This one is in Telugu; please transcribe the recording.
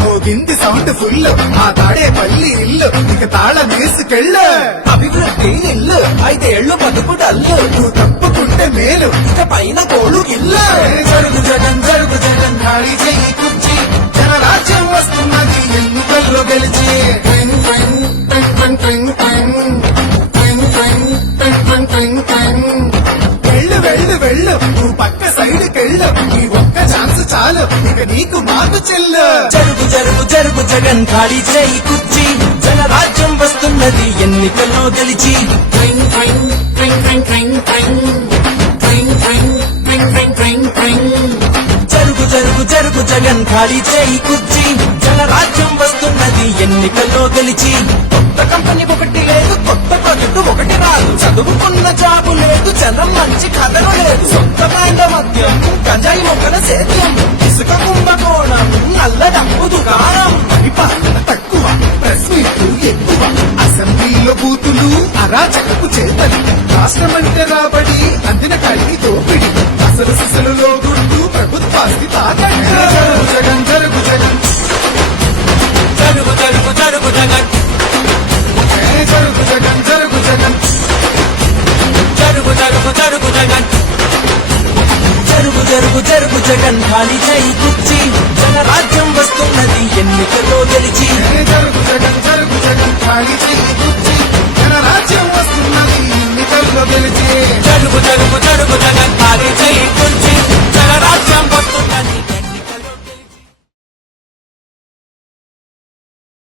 మోగింది సౌండ్ ఫుల్ ఆ తాడే పల్లి ఇల్లు ఇక తాళం వేసుకెళ్ళు అభివృద్ధి ఇల్లు 5 ఏళ్ళు బతుకు డల్లు నువ్వు తప్పుకుంటే మేలు ఇక పైన కోడు ఇల్లు జరుగు జగన్ ఖాళీ చెయ్యి కుర్చీ జనరాజ్యం వస్తున్నది ఎన్నికల్లో గెలిచి ట్వింగ్ ట్వింగ్ ట్వింగ్ ట్వింగ్ ట్వింగ్ ట్వింగ్ ట్వింగ్ ట్వింగ్ ట్వింగ్ ట్వింగ్ వెళ్ళు వెళ్ళు వెళ్ళు నువ్వు పక్క సైడ్ కెళ్ళు ఈ ఒక్క ఛాన్స్ చాలు ఇక నీకు మాకు చెల్లు జరుగు జగన్ ఖాళీ చేయి కుర్చీ జనరాజ్యం వస్తున్నది ఎన్నికల్లో గెలిచి ట్వింగ్ ట్వింగ్ ట్వింగ్ ట్వింగ్ ట్వింగ్ ట్వింగ్ ట్వింగ్ ట్వింగ్ ట్వింగ్ ట్వింగ్ ట్వింగ్ జరుగు జగన్ ఖాళీ చేయి కుర్చీ జనరాజ్యం వస్తున్నది ఎన్నికల్లో గెలిచి కొత్త కంపెనీ ఒకటి లేదు కొత్త ప్రాజెక్టు ఒకటి రాదు చదువుకున్న జాబు లేదు జనం మంచి కథలు లేదు సొంతమైన మద్యం గంజాయి మొక్కల సేద్యం ఇసుక కుంభకోణం నల్ల డబ్బు దుకాణం పరిపాలన తక్కువ ప్రెస్ మీట్లు ఎక్కువ అసెంబ్లీలో బూతులు అరాచకపు చేతలు రాష్ట్రమంటే రాబడి అందిన కడిగి దోపిడి అసలు సిసలులో గుర్తు ప్రభుత్వాస్తి తాకట్టు జరుగు జగన్ జరుగు జగన్ జరుగు జగన్ జరుగు జగన్ జరుగు జగన్ ఖాళీ చేయి కుర్చీ